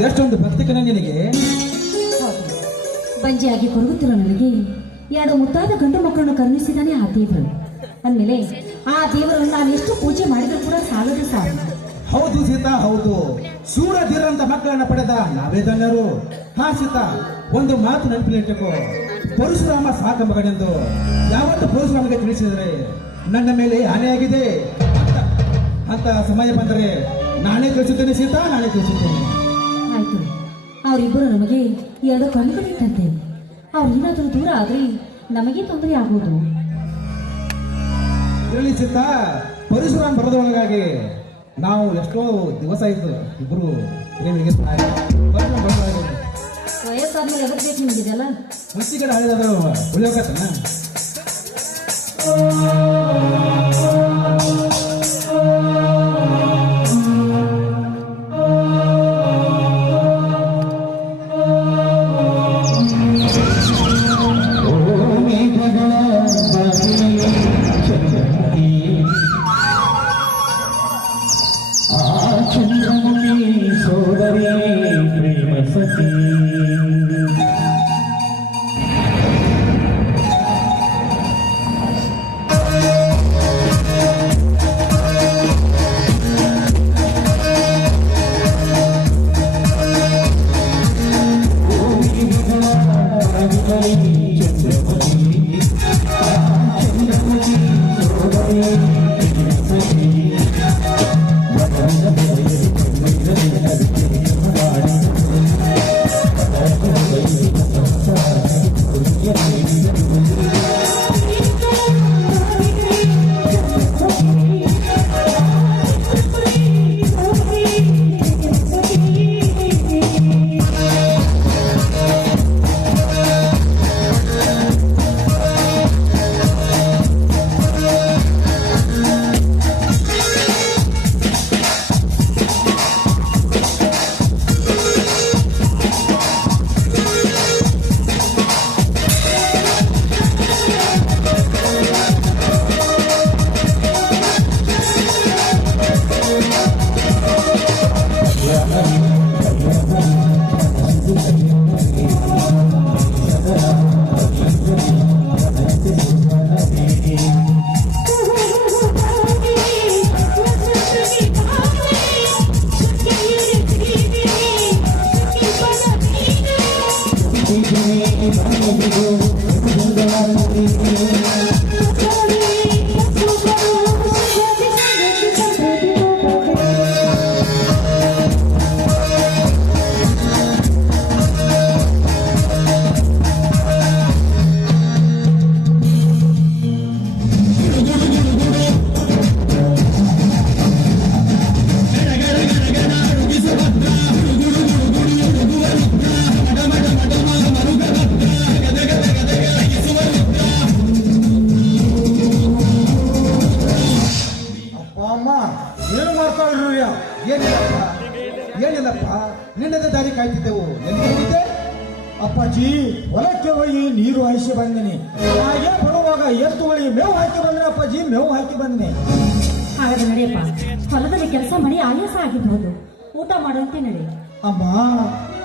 ಅದೆಷ್ಟೊಂದು ಭಕ್ತಿ ಕಣ ನಿನಗೆ. ಬಂಜೆಯಾಗಿ ಕೊರಗುತ್ತಿರೋ ನನಗೆ ಎರಡು ಮುದ್ದಾದ ಗಂಡು ಮಕ್ಕಳನ್ನು ಕರುಣಿಸಿದಾನೆ ಆ ದೇವರು. ಅಂದಮೇಲೆ ಆ ದೇವರನ್ನು ನಾನು ಎಷ್ಟು ಪೂಜೆ ಮಾಡಿದ್ರು ಕೂಡ ಸಾಲದು ಸಾಲ. ಹೌದು ಸೀತಾ, ಹೌದು. ಸೂರಧೀರಂತ ಮಕ್ಕಳನ್ನ ಪಡೆದ ನಾವೇ ಧನ್ಯರು. ಹಾ ಸೀತಾ, ಒಂದು ಮಾತು ನೆನಪಿಲಿಟ್ಟಕೋ. ಪರಶುರಾಮ ಸಾಕ ಮಗನೆಂದು ಯಾವತ್ತು ಪರಶುರಾಮಗೆ ತಿಳಿಸಿದರೆ ನನ್ನ ಮೇಲೆ ಹಾನಿಯಾಗಿದೆ ಅಂತ ಸಮಯ ಬಂದರೆ ನಾನೇ ತಿಳಿಸುತ್ತೇನೆ ಸೀತಾ, ನಾನೇ ತಿಳಿಸುತ್ತೇನೆ. ಆಯ್ತು, ಅವರಿಬ್ಬರು ನಮಗೆ ಎರಡು ಕಣ್ಣುಗಳಿಟ್ಟಂತೆ. ಅವ್ರೇನಾದರೂ ದೂರ ಆದ್ರೆ ನಮಗೆ ತೊಂದರೆ ಆಗುವುದು. ಹೇಳಿ ಸೀತಾ, ಪರಶುರಾಮ್ ಬರೋದೊಳಗಾಗಿ ನಾವು ಎಷ್ಟೋ ದಿವಸ ಆಯ್ತು ಇಬ್ರು ಪ್ರೇಮಿಗೆ ವಯಸ್ಸಾದ್ಮೇಲೆ ಎದಕ್ ಬೇಕು ನಿಮಗಿದೆಲ್ಲ? ಮುಚ್ಚಿಗಡೆ ಹಳೆದಾದ್ರು ಉಳಿಯೋಕತ್ತನ. ಏನಿಲ್ಲಪ್ಪ, ನಿನ್ನದೇ ದಾರಿ ಕಾಯ್ತಿದ್ದೆವು. ಎಲ್ಲಿ ಹೋಗಿದ್ದೆ? ಅಪ್ಪಾಜಿ, ಹೊಲಕ್ಕೆ ಹೋಗಿ ನೀರು ಹಾಯಿಸಿ ಬಂದಿನಿ. ಹಾಗೆ ಬರುವಾಗ ಎತ್ತುಗಳಿಗೆ ಮೇವು ಹಾಕಿ ಬಂದ್ರೆ ಅಪ್ಪಾಜಿ, ಮೇವು ಹಾಕಿ ಬಂದಿನಿ. ಹಾಗಾದ್ರೆ ನಡೆಯಪ್ಪ, ಹೊಲದಲ್ಲಿ ಕೆಲಸ ಮಾಡಿ ಆಯಾಸ ಆಗಿರ್ಬೋದು, ಊಟ ಮಾಡುವಂತೆ ನಡೆ. ಅಮ್ಮ,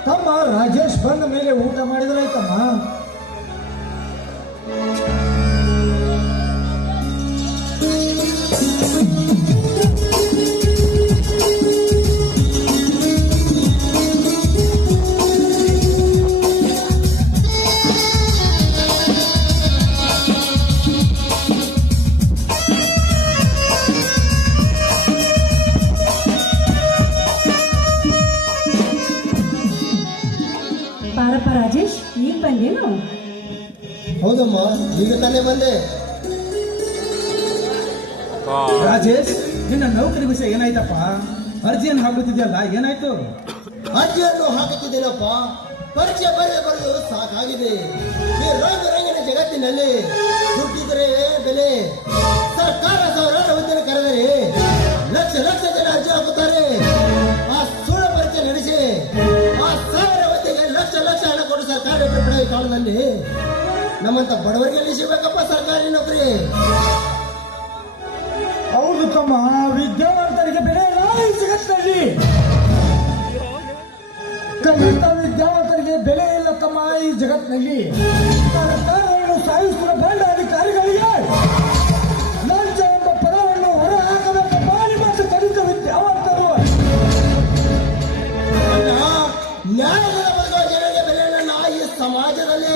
ತಮ್ಮ ರಾಜೇಶ್ ಬಂದ ಮೇಲೆ ಊಟ ಮಾಡಿದ್ರಾಯ್ತಮ್ಮ. ಬಾರಪ್ಪ ರಾಜೇಶ್, ಈಗ ಬಂದೇನು? ಹೌದಮ್ಮ, ಈಗ ತಾನೇ ಬಂದೆ. ರಾಜೇಶ್, ನಿನ್ನ ನೌಕರಿ ವಿಷಯ ಏನಾಯ್ತಪ್ಪ? ಅರ್ಜಿಯನ್ನು ಹಾಕುತ್ತಿದ್ಯಲ್ಲ, ಏನಾಯ್ತು? ಅರ್ಜಿಯನ್ನು ಹಾಕುತ್ತಿದ್ದೇನಪ್ಪ. ಪರಿಚಯ ಬರೆದು ಸಾಕಾಗಿದೆ. ಈ ರಂಗಿನ ಜಗತ್ತಿನಲ್ಲಿ ದುಡ್ಡಿದ್ರೆ ಬೆಲೆ. ಸರ್ಕಾರ ಸಾವಿರಾರು ಹುದ್ದೆಯನ್ನು ಕರೆದರೆ ಲಕ್ಷ ಲಕ್ಷ ಜನ ಅರ್ಜಿ ಹಾಕುತ್ತಾರೆ. ಆ ಸುಳ್ಳು ಪರಿಚಯ ನಡೆಸಿ ಆ ಸಾವಿರ ಹುದ್ದೆಗೆ ಲಕ್ಷ ಲಕ್ಷ ಹಣ ಕೊಟ್ಟು ಸರ್ಕಾರ ಪಡೆಯುವ ಕಾಲದಲ್ಲಿ ನಮ್ಮಂತ ಬಡವರಿಗೆ ಎಲ್ಲಿ ಸಿಗಬೇಕಪ್ಪ ಸರ್ಕಾರಿ ನೌಕರಿ? ಹೌದು ತಮ್ಮ, ವಿದ್ಯಾವಂತರಿಗೆ ಬೆಲೆ ಇಲ್ಲ ಈ ಜಗತ್ತಿನಲ್ಲಿ. ಕಲಿತ ವಿದ್ಯಾವಂತರಿಗೆ ಬೆಲೆ ಇಲ್ಲ ತಮ್ಮ ಈ ಜಗತ್ತಿನಲ್ಲಿ. ಸರ್ಕಾರವನ್ನು ಸಾಯಿಸುವ ಭ್ರಷ್ಟಾಧಿಕಾರಿಗಳಿಗೆ ಲಂಚ ಎಂಬ ಪದವನ್ನು ಹೊರ ಹಾಕಬೇಕಪ್ಪ ಮತ್ತು ಕಲಿತ ವಿದ್ಯಾವಂತರು. ನ್ಯಾಯದ ಬದುಕುವ ಜನರಿಗೆ ಬೆಲೆಯನ್ನ ಈ ಸಮಾಜದಲ್ಲಿ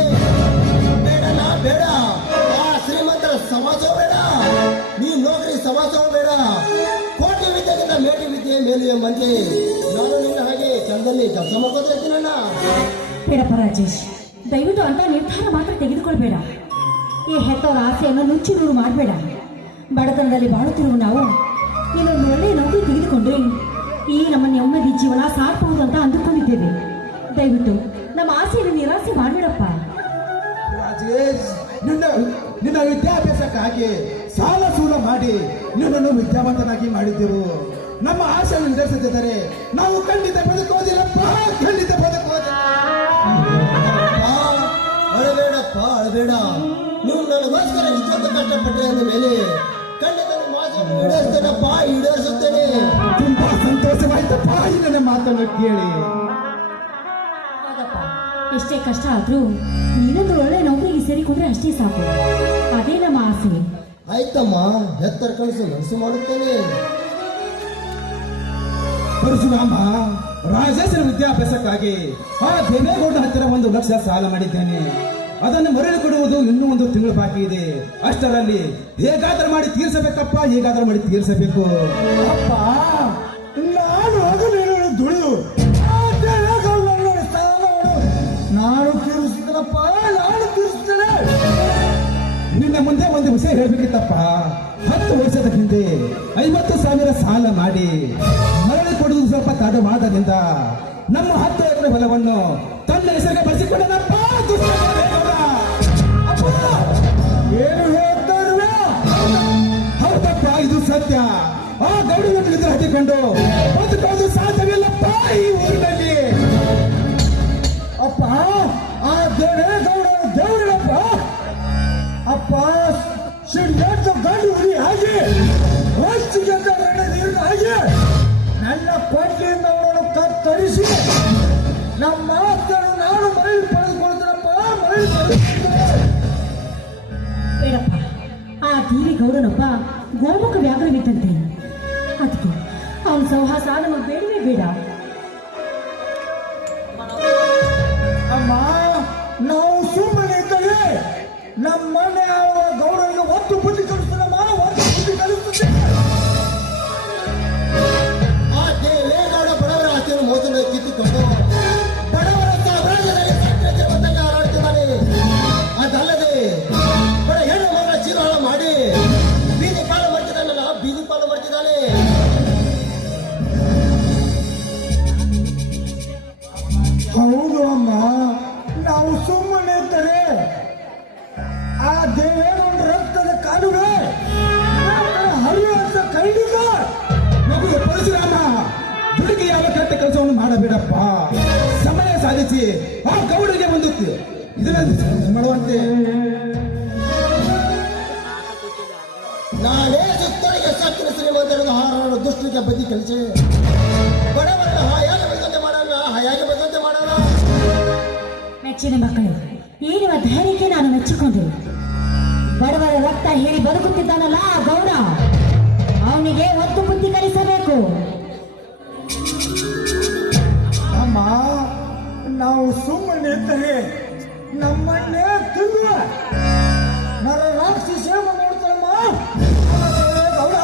ಬೇಡನಾ ಬೇಡ. ಆ ಶ್ರೀಮಂತರ ಸಮಾಜವೂ ಬೇಡ, ನೀ ನೌಕರಿ ಸಮಾಜವೂ ಬೇಡ. ಕೋಟಿ ವಿದ್ಯೆಗಿಂತ ಮೇಟಿ ವಿದ್ಯೆ ಮೇಲು ಎಂಬಂತೆ ನಾನು ನಿನ್ನ ಹಾಗೆ ಚಂದಲ್ಲಿ ಕೆಲಸ ಮಾಡ್ಕೋತಾ ಇದ್ದೀನಣ್ಣ. ಬೇಡಪ್ಪ ರಾಜೇಶ್, ದಯವಿಟ್ಟು ಅಂತ ನಿರ್ಧಾರ ಮಾತ್ರ ತೆಗೆದುಕೊಳ್ಬೇಡ. ಈ ಹೆತ್ತವರ ಆಸೆಯನ್ನು ನುಚ್ಚಿ ನೂರು ಮಾಡಬೇಡ. ಬಡತನದಲ್ಲಿ ಬಾಳುತ್ತಿರುವ ನಾವು ಇನ್ನೊಂದು ಒಳ್ಳೆಯ ನೌಕರಿ ತೆಗೆದುಕೊಂಡ್ರೆ ಈ ನಮ್ಮ ನೆಮ್ಮದಿ ಜೀವನ ಸಾಕಬಹುದು ಅಂತ ಅಂದುಕೊಂಡಿದ್ದೇವೆ. ದಯವಿಟ್ಟು ನಮ್ಮ ಆಸೆಯನ್ನು ನಿರಾಸೆ ಮಾಡಬೇಡಪ್ಪ. ರಾಜೇಶ್, ನಿನ್ನ ವಿದ್ಯಾಭ್ಯಾಸಕ್ಕಾಗಿ ಸಾಲ ಸೂಲ ಮಾಡಿ ನಿನ್ನನ್ನು ವಿದ್ಯಾವಂತನಾಗಿ ಮಾಡಿದ್ದೆವು. ನಮ್ಮ ಆಸೆಯನ್ನು ನಿರ್ಧರಿಸದಿದ್ದರೆ ನಾವು ಖಂಡಿತ ಬದುಕೋದಿಲ್ಲಪ್ಪ, ಖಂಡಿತ ಬದುಕೋದಿಲ್ಲ. ಅಳಬೇಡಪ್ಪ, ಅಳಬೇಡ. ನೀವು ನನಗೋಸ್ಕರ ಇಷ್ಟೊಂದು ಕಷ್ಟಪಟ್ಟರೆ ಅಂದ ಮೇಲೆ ಖಂಡಿತ ನಿಮ್ಮ ಆಸೆಯನ್ನು ಈಡೇರಿಸ್ತೇನಪ್ಪ, ಈಡೇರಿಸುತ್ತೇನೆ. ತುಂಬಾ ಸಂತೋಷವಾಯ್ತಪ್ಪ ಈ ನನ್ನ ಮಾತನ್ನು ಕೇಳಿ. ಹೌದಪ್ಪ, ಎಷ್ಟೇ ಕಷ್ಟ ಆದ್ರೂ ನೀನೊಂದು ಒಳ್ಳೆ ನೌಕರಿಗೆ ಸೇರಿಕೊಂಡ್ರೆ ಅಷ್ಟೇ ಸಾಕು. ಅದೇ ನಮ್ಮ ಆಸೆ. ಆಯ್ತಮ್ಮ, ಹೆತ್ತರ ಕನಸು ನನಸು ಮಾಡುತ್ತೇನೆ. ಪರಶುರಾಮ, ರಾಜೇಶನ ವಿದ್ಯಾಭ್ಯಾಸಕ್ಕಾಗಿ ಆ ದೇವೇಗೌಡ ಹತ್ತಿರ 1 ಲಕ್ಷ ಸಾಲ ಮಾಡಿದ್ದೇನೆ. ಅದನ್ನು ಮರಳಿ ಕೊಡುವುದು ಇನ್ನೂ 1 ತಿಂಗಳು ಬಾಕಿ ಇದೆ. ಅಷ್ಟರಲ್ಲಿ ಹೇಗಾದ್ರೂ ಮಾಡಿ ತೀರಿಸಬೇಕಪ್ಪ, ಹೇಗಾದ್ರೂ ಮಾಡಿ ತೀರಿಸಬೇಕು. ಅಪ್ಪ, ನಾನು ಹಗಲಿರುಳು ದುಡಿದು ಆ ದೇವೇಗೌಡನ ಸಾಲವನ್ನು ನಾನು ತೀರಿಸಿದನಪ್ಪ, ನಾನು ತೀರಿಸಿದ್ದೇನೆ. ನಿನ್ನ ಮುಂದೆ ಒಂದು ವಿಷಯ ಹೇಳ್ಬೇಕಿತ್ತಪ್ಪ. 10 ವರ್ಷದ ಹಿಂದೆ 50,000 ಸಾಲ ಮಾಡಿ ಮರಳಿ ಕೊಡುವುದು ಸ್ವಲ್ಪ ತಡವಾದ್ದರಿಂದ ನಮ್ಮ 10 ಎಕರೆ ಹೊಲವನ್ನು ತನ್ನ ಹೆಸರಿಗೆ ಬಳಸಿಕೊಂಡನಪ್ಪ ದುಷ್ಟ ದೇವೇಗೌಡ. ಏನು ಹೇಳ್ತಾರುವೆ? ಹೌದಪ್ಪ, ಇದು ಸತ್ಯ. ಆ ಗೌಡನನ್ನು ಎದುರು ಹತ್ತಿಕೊಂಡು ಬದುಕೋದು ಸಾಧ್ಯವಿಲ್ಲಪ್ಪ ಈ ಊರಿನಲ್ಲಿ. ಅಪ್ಪ, ಆ ದೇವೇಗೌಡನ ದೇವರಪ್ಪ. ಅಪ್ಪ, ಸಿಡಿದು ಗಂಡು ಹುಲಿ ಹಾಗೆ ಹೊಸ್ತಿಗೆ ನೀರಿನ ಹಾಗೆ ನನ್ನ ಕೊಟ್ಟಿಯಿಂದ ಅವನನ್ನು ಕತ್ತರಿಸಿ ನಮ್ಮ ಮಾತನ್ನು ನಾನು ಮರಳಿ ಪಡೆದುಕೊಳ್ತೇನಪ್ಪ, ಮರಳಿ ಪಡೆದುಕೊಳ್ತೇನೆ. ಬೇಡಪ್ಪ, ಆ ದೇವೇಗೌಡನೊಬ್ಬ ಗೋಮುಖ ವ್ಯಾಘ್ರವಿದ್ದಂತೆ. ಅದಕ್ಕೆ ಅವನ ಸಹವಾಸ ನಮಗೆ ಬೇಡವೇ ಬೇಡ. ಅಮ್ಮ, ನಾವು ಸುಮ್ಮನೆ ಇದ್ದರೆ ನಮ್ಮನೆ ಆಳುವ ಗೌಡರಿಗೆ ಒತ್ತು ಬುದ್ಧಿ ಕಲಿಸ್ತೇನಮ್ಮ, ಒತ್ತು ಬುದ್ಧಿ ಕಲಿಸ್ತೇನೆ. ಆ ದೇವೇಗೌಡ ಬಡವರ ಆಸ್ತಿಯನ್ನು ಮೋಸದ ಕಿತ್ತುಕೊಂಡು ಬಡವರ ಸಾಮ್ರಾಜ್ಯದಲ್ಲಿ ಸತ್ಯಕ್ಕೆ ಬಂದಂಗೆ ಹಾರಾಡ್ತಿದ್ದಾನೆ. ಅದಲ್ಲದೆ ಬಡ ಹೆಣ್ಣು ಮಗಳ ಚೀರಾಳ ಮಾಡಿ ಬೀದಿ ಪಾಲು ಮಾಡ್ತಿದ್ದಾನಲ್ಲ, ಬೀದಿ ಪಾಲು ಮಾಡ್ತಿದ್ದಾನೆ. ಹೌದು ಅಮ್ಮ, ನಾವು ಸುಮ್ಮನೆ ಇದ್ದರೆ ಆ ದೇವೇಗೌಡ ರಕ್ತದ ಕಾಲುವೆ ಹರಿಯುವಂತ ಖಂಡಿತ. ಮಗು ಪರಶುರಾಮ, ಹುಡುಗಿ ಯಾವ ಕೆಟ್ಟ ಕೆಲಸವನ್ನು ಮಾಡಬೇಡಪ್ಪ. ಸಮಯ ಸಾಧಿಸಿ ಆ ಗೌಡರಿಗೆ ಒಂದು ಇದನ್ನ ಮಾಡುವಂತೆ. ನಾನೇ ಸುತ್ತರಿಗೆ ಸತ್ತಿನ ಶ್ರೀಮಂತರನ್ನು ಹಾರಾಡೋ ದುಷ್ಟರಿಗೆ ಬದಿ ಕಲಿಸಿ ಬಡವರನ್ನು ಹಾಯಾಗಿ ಬದುಕಂತೆ ಮಾಡೋಣ, ಹಾಯಾಗಿ ಬದುಕಂತೆ ಮಾಡೋಣ. ಮೆಚ್ಚಿನ ಮಕ್ಕಳು, ಈ ನಿಮ್ಮ ಧೈರ್ಯಕ್ಕೆ ನಾನು ಮೆಚ್ಚಿಕೊಂಡೆ. ಬಡವರ ರಕ್ತ ಹೇಳಿ ಬದುಕುತ್ತಿದ್ದಾನಲ್ಲ ಆ ಗೌಡ, ಅವನಿಗೆ ಒತ್ತು ಬುದ್ಧಿ ಕಲಿಸಬೇಕು. ಅಮ್ಮ, ನಾವು ಸುಮ್ಮನೆ ಇದ್ದರೆ ನಮ್ಮನ್ನೇ ತಿಂದು ನರ ರಾಕ್ಷಿ ಸೇವೆ ಮಾಡ್ತಾರಮ್ಮ ಗೌಡ.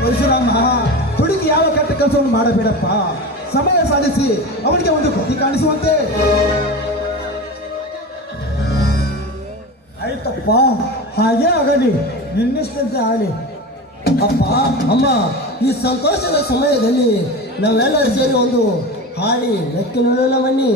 ಪರಶುರಾಮ, ಹುಡುಗಿ ಯಾವ ಕೆಟ್ಟ ಕೆಲಸವನ್ನು ಮಾಡಬೇಡಪ್ಪ. ಸಮಯ ಸಾಧಿಸಿ ಅವನಿಗೆ ಒಂದು ಗತಿ ಕಾಣಿಸುವಂತೆ. ಆಯ್ತಪ್ಪ, ಹಾಗೆ ಆಗಲಿ, ನಿನ್ನಿಷ್ಟಂತೆ ಆಗಲಿ. ಅಪ್ಪ, ಅಮ್ಮ, ಈ ಸಂತೋಷದ ಸಮಯದಲ್ಲಿ ನಾವೆಲ್ಲರೂ ಸೇರಿ ಒಂದು ಹಾಡಿ ನೆಕ್ಕೆ ನೋಡೋಣ ಬನ್ನಿ.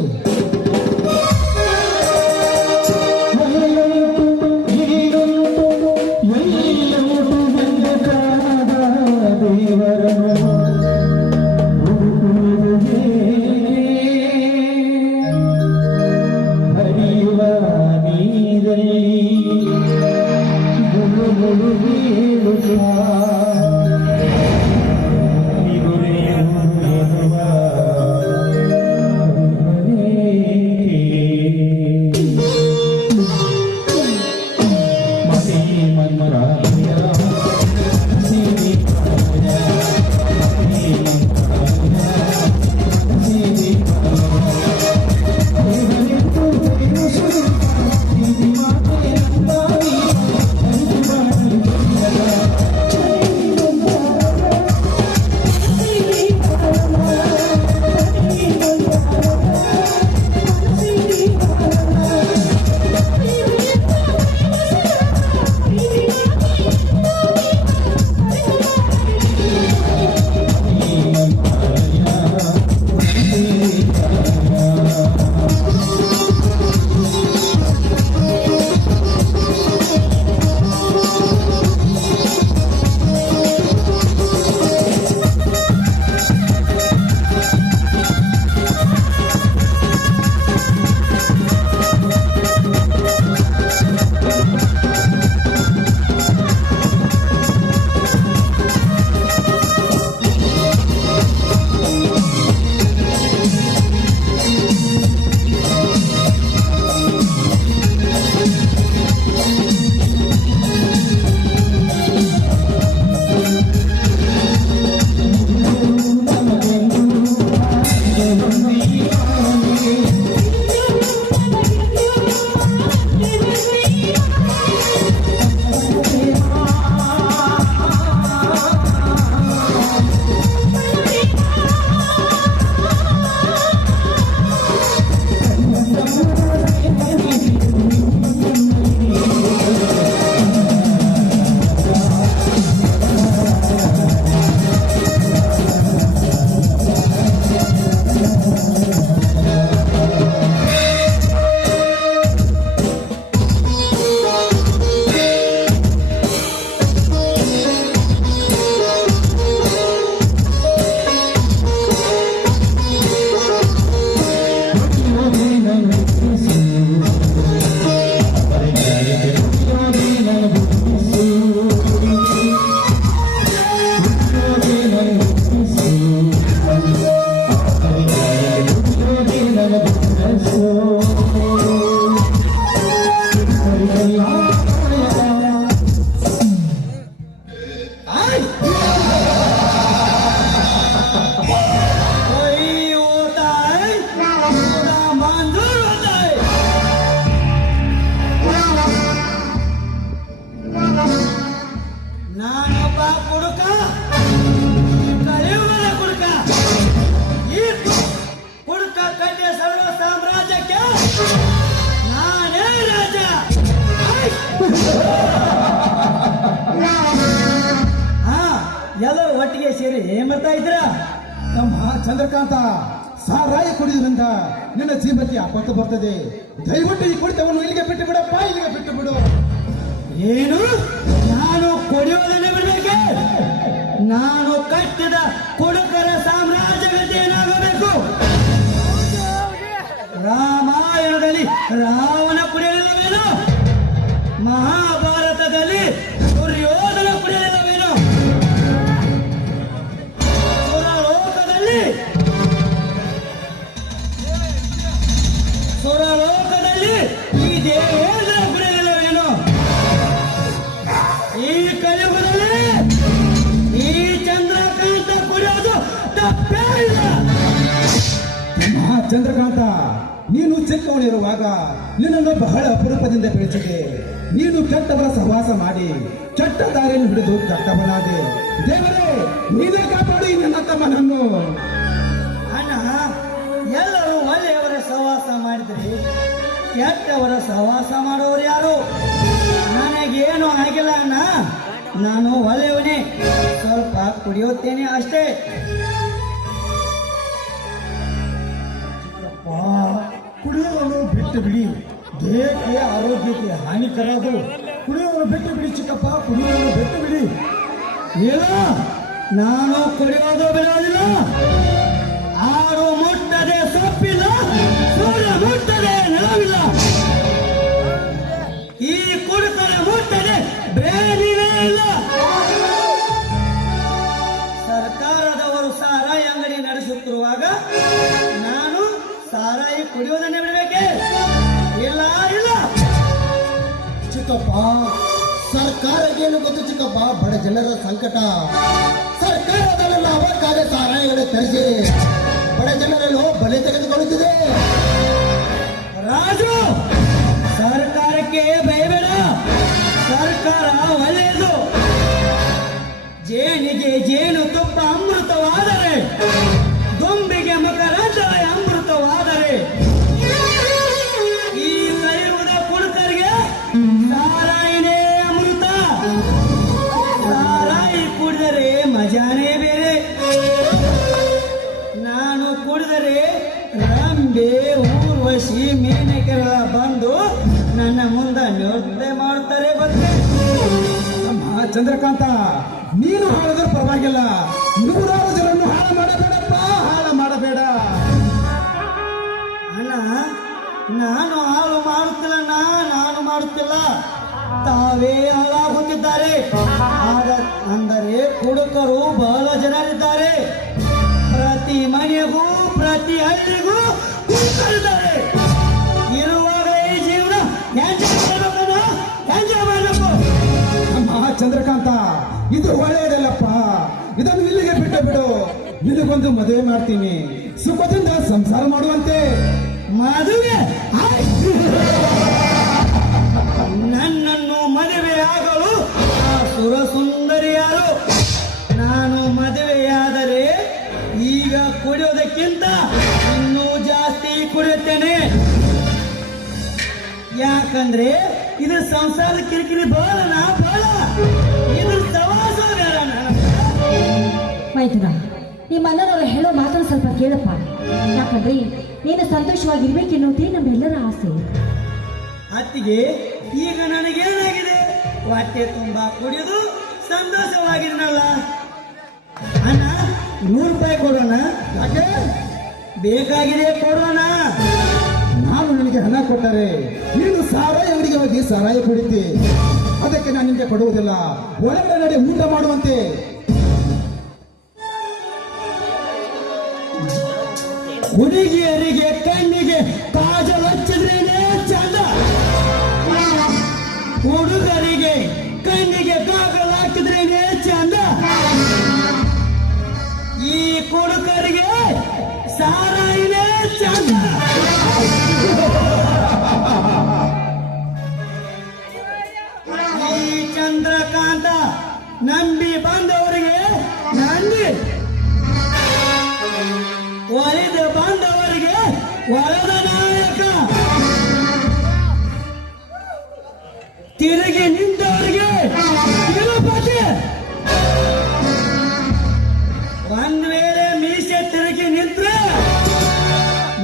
ಕುಡುಕ, ಕಲಿಯುಗದ ಕುಡುಕ. ಈ ಕುಡುಕ ಕನ್ಯೆ ಸರ್ವ ಸಾಮ್ರಾಜ್ಯಕ್ಕೆ ನಾನೇ ರಾಜ. ಹಾ, ಎಲ್ಲರೂ ಒಟ್ಟಿಗೆ ಸೇರಿ ಏನ್ ಮಾಡ್ತಾ ಇದ್ರ? ತಮ್ಮ ಚಂದ್ರಕಾಂತ, ಸಾರಾಯ ಕುಡಿಯೋದ್ರಿಂದ ನಿನ್ನ ಜೀವಕ್ಕೆ ಆಪತ್ತು ಬರ್ತದೆ. ದಯವಿಟ್ಟು ಈ ಕುಡಿತವನ್ನು ಇಲ್ಲಿಗೆ ಬಿಟ್ಟು ಬಿಡಪ್ಪ, ಇಲ್ಲಿಗೆ ಬಿಟ್ಟು ಬಿಡು. ಏನು? ನಾನು ಕುಡಿಯೋದನ್ನೇ ಬಿಡಬೇಕೆ? ನಾನು ಕಟ್ಟಿದ ಕುಡುಕರ ಸಾಮ್ರಾಜ್ಯಗತಿ ಏನಾಗಬೇಕು? ರಾಮಾಯಣದಲ್ಲಿ ರಾವಣ ಕುಡಿಯಲಿಲ್ಲವೇನು? ಮಹಾಭಾರತದಲ್ಲಿ ದುರ್ಯೋಧನ ಕುಡಿಯಲಿಲ್ಲವೇನು? ಸುರಲೋಕದಲ್ಲಿ ಈ ದೇವೇಂದ್ರ ಕುಡಿಯಲಿಲ್ಲವೇನು? ಈ ಕಲಿಯುಗದಲ್ಲಿ ಈ ಚಂದ್ರಕಾಂತ ಕುಡಿಯೋದು ತಪ್ಪೇ ಇಲ್ಲ. ಚಂದ್ರಕಾಂತ, ನೀನು ಚಿಕ್ಕವನಿರುವಾಗ ನಿನ್ನನ್ನು ಬಹಳ ಅಪರೂಪದಿಂದ ಬೆಳೆಸಿದೆ. ನೀನು ಕೆಟ್ಟವರ ಸಹವಾಸ ಮಾಡಿ ಕೆಟ್ಟ ದಾರಿಯನ್ನು ಹಿಡಿದು ಕೆಟ್ಟವನಾದೆ. ದೇವರೇ, ನೀನೇ ಕಾಪಾಡಿ ನನ್ನ ತಮ್ಮನನ್ನು. ಅಣ್ಣ, ಎಲ್ಲರೂ ಒಳ್ಳೆಯವರ ಸಹವಾಸ ಮಾಡಿದರೆ ಕೆಟ್ಟವರ ಸಹವಾಸ ಮಾಡೋರು ಯಾರು? ನನಗೇನು ಆಗಿಲ್ಲ ಅಣ್ಣ, ನಾನು ಒಳ್ಳೆಯವನೇ, ಸ್ವಲ್ಪ ಕುಡಿಯುತ್ತೇನೆ ಅಷ್ಟೇ. ಕುಡಿಯೋದನ್ನು ಬಿಟ್ಟು ಬಿಡಿ, ದೇಹಕ್ಕೆ ಆರೋಗ್ಯಕ್ಕೆ ಹಾನಿಕರ ಅದು. ಕುಡಿಯೋದನ್ನು ಬಿಟ್ಟು ಬಿಡಿ ಚಿಕ್ಕಪ್ಪ, ಕುಡಿಯೋದನ್ನು ಬಿಟ್ಟು ಬಿಡಿ. ಇಲ್ಲ, ನಾನು ಕುಡಿಯೋದು ಬಿಡೋದಿಲ್ಲ. ಆರು ಮುಟ್ಟದೆ ಸೊಪ್ಪಿಲ್ಲ, ಸೂರ್ಯ ಮುಟ್ಟದೆ ನೆಲವಿಲ್ಲ. ಈ ಕುಡುಕರ ಮುಟ್ಟದೆ ಬೇಡಿನೇ ಇಲ್ಲ. ಸರ್ಕಾರದವರು ಸಾರಾಯಿ ಅಂಗಡಿ ನಡೆಸುತ್ತಿರುವಾಗ ನಾನು ಸಾರಾಯಿ ಕುಡಿಯೋದನ್ನೇ ಬಿಡಬೇಕೆ? ಇಲ್ಲ ಇಲ್ಲ. ಚಿಕ್ಕಪ್ಪ, ಸರ್ಕಾರಕ್ಕೇನು ಗೊತ್ತು ಚಿಕ್ಕಪ್ಪ? ಬಡ ಜನರ ಸಂಕಟ. ಸರ್ಕಾರದಲ್ಲ ಲಾಭಕ್ಕಾಗಿ ಸಾರಾಯಿಗಳು ತರಿಸಿ ಬಡ ಜನರನ್ನು ಬಲೆ ತೆಗೆದುಕೊಳ್ಳುತ್ತಿದೆ. ರಾಜು, ಸರ್ಕಾರಕ್ಕೆ ಭಯಬೇಡ. ಸರ್ಕಾರ ಒಳ್ಳೆಯದು. ಜೇನಿಗೆ ಜೇನು ತುಪ್ಪ ಅಮೃತವಾದರೆ, ದುಂಬಿಗೆ ಮಕರಂದ ಅಮೃತವಾದರೆ, ಈ ಕಲಿಯುಗದ ಕುಡುಕರಿಗೆ ಸಾರಾಯಿನೇ ಅಮೃತ. ಸಾರಾಯಿ ಕುಡಿದರೆ ಮಜಾನೇ ಬೇರೆ. ನಾನು ಕುಡಿದರೆ ರಂಬೆ, ಊರ್ವಶಿ, ಮೇನಕೆಗಳ ಬಂದು ನನ್ನ ಮುಂದೆ ನೃತ್ಯ ಮಾಡುತ್ತಾರೆ. ಗೊತ್ತೇ? ಅಮ್ಮ ಚಂದ್ರಕಾಂತ, ನೀನು ಹಾಳಿದ್ರೆ ಪರವಾಗಿಲ್ಲ, ನೂರಾರು ಜನರನ್ನು ಹಾಳು ಮಾಡಬೇಡಪ್ಪ, ಹಾಳು ಮಾಡಬೇಡ. ಅಣ್ಣ, ನಾನು ಹಾಳು ಮಾಡುತ್ತಿಲ್ಲ, ನಾನು ಮಾಡುತ್ತಿಲ್ಲ, ತಾವೇ ಹಾಳಾಗುತ್ತಿದ್ದಾರೆ. ಅಂದರೆ ಕುಡುಕರು ಬಹಳ ಜನರಿದ್ದಾರೆ. ಪ್ರತಿ ಮನೆಗೂ ಪ್ರತಿ ಹಳ್ಳಿಗೂ ಕುಡುಕರಿದ್ದಾರೆ. ಇರುವಾಗ ಈ ಜೀವನ ಎಂಜಾಯ್ ಮಾಡಬೇಕು. ಅಮ್ಮ ಚಂದ್ರಕಾಂತ, ಇದು ಒಳ್ಳೆಯದಲ್ಲಪ್ಪ. ಇದನ್ನು ಇಲ್ಲಿಗೆ ಬಿಟ್ಟು ಬಿಡು. ನಿನಗೊಂದು ಮದುವೆ ಮಾಡ್ತೀನಿ, ಸುಖದಿಂದ ಸಂಸಾರ ಮಾಡುವಂತೆ. ಮದುವೆ? ನನ್ನನ್ನು ಮದುವೆ ಆಗಲು ಆ ಸುರ ಸುಂದರಿ ಯಾರು? ನಾನು ಮದುವೆಯಾದರೆ ಈಗ ಕುಡಿಯೋದಕ್ಕಿಂತ ಇನ್ನೂ ಜಾಸ್ತಿ ಕುಡಿಯುತ್ತೇನೆ. ಯಾಕಂದ್ರೆ ಇದು ಸಂಸಾರದ ಕಿರಿಕಿರಿ ಬಹಳ ಇದು ಸವಾಸ ಬೇಡ. ಮೈದುನ, ನಿಮ್ಮ ಅಣ್ಣನವರು ಹೇಳೋ ಮಾತನ್ನು ಸ್ವಲ್ಪ ಕೇಳಪ್ಪ. ಯಾಕಂದ್ರೆ ನೀನು ಸಂತೋಷವಾಗಿರ್ಬೇಕೆನ್ನುವುದೇ ನಮ್ಮೆಲ್ಲರ ಆಸೆ. ಅತ್ತಿಗೆ, ಈಗ ನನಗೇನಾಗಿದೆ? ಹೊಟ್ಟೆ ತುಂಬಾ ಕುಡಿದು ಸಂತೋಷವಾಗಿರನಲ್ಲ. ಅಣ್ಣ, 100 ರೂಪಾಯಿ ಕೊಡೋಣ. ಯಾಕೆ? ಬೇಕಾಗಿದೆ, ಕೊಡೋಣ. ನಾನು ನಿನಗೆ ಹಣ ಕೊಟ್ಟರೆ ನೀನು ಸಾರಾಯಿ ಅಂಗಡಿಗೆ ಹೋಗಿ ಸಾರಾಯಿ ಕುಡಿತಿ. ಅದಕ್ಕೆ ನಾನು ನಿಮಗೆ ಕೊಡುವುದಿಲ್ಲ. ಒಳಗಡೆ ನಡೆ, ಊಟ ಮಾಡುವಂತೆ. ಹುಡುಗಿಯರಿಗೆ ಕಣ್ಣಿಗೆ ಕಾಜಲ್ ಹಚ್ಚಿದ್ರೇನೆ ಚಂದ, ಹುಡುಗರಿಗೆ ಕಣ್ಣಿಗೆ ಕಾಜಲ್ ಹಾಕಿದ್ರೇನೆ ಚಂದ. ಈ ಕುಡುಕರಿಗೆ ಸಾರಾಯಿನೇ ಚಂದ. ಈ ಚಂದ್ರಕಾಂತ ನಂಬಿ ಬಂದವರಿಗೆ ನಂಬಿ ಒಲಿದು ಬಂದವರಿಗೆ ಒಳದ ನಾಯಕ, ತಿರುಗಿ ನಿಂತವರಿಗೆ ತಿರುಪತಿ. ಒಂದ್ ವೇಳೆ ಮೀಸೆ ತಿರುಗಿ ನಿಂತ್ರೆ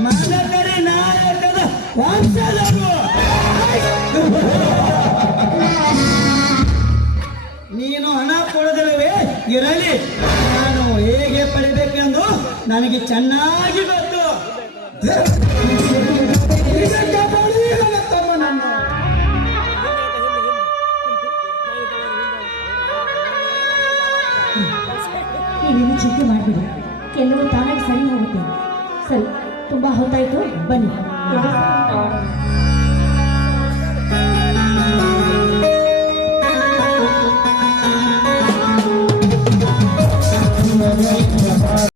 ಮದಕರಿ ನಾಯಕದ ವಂಶದವರು. ನೀನು ಹಣ ಕೊಡದಿಲ್ಲವೇ ಇರಲಿ, ನಾನು ಹೇಗೆ ಪಡಿಬೇಕೆಂದು ನನಗೆ ಚೆನ್ನಾಗಿ ಗೊತ್ತು. ತಮ್ಮನನ್ನು ನೀವೇನು ಚಿಂತೆ ಮಾಡಬೇಡಿ, ಎಲ್ಲವೂ ತಾನಾಗಿ ಸರಿ ಹೋಗುತ್ತೆ. ಸರಿ, ತುಂಬಾ ಹೊತ್ತಾಯ್ತು, ಬನ್ನಿ.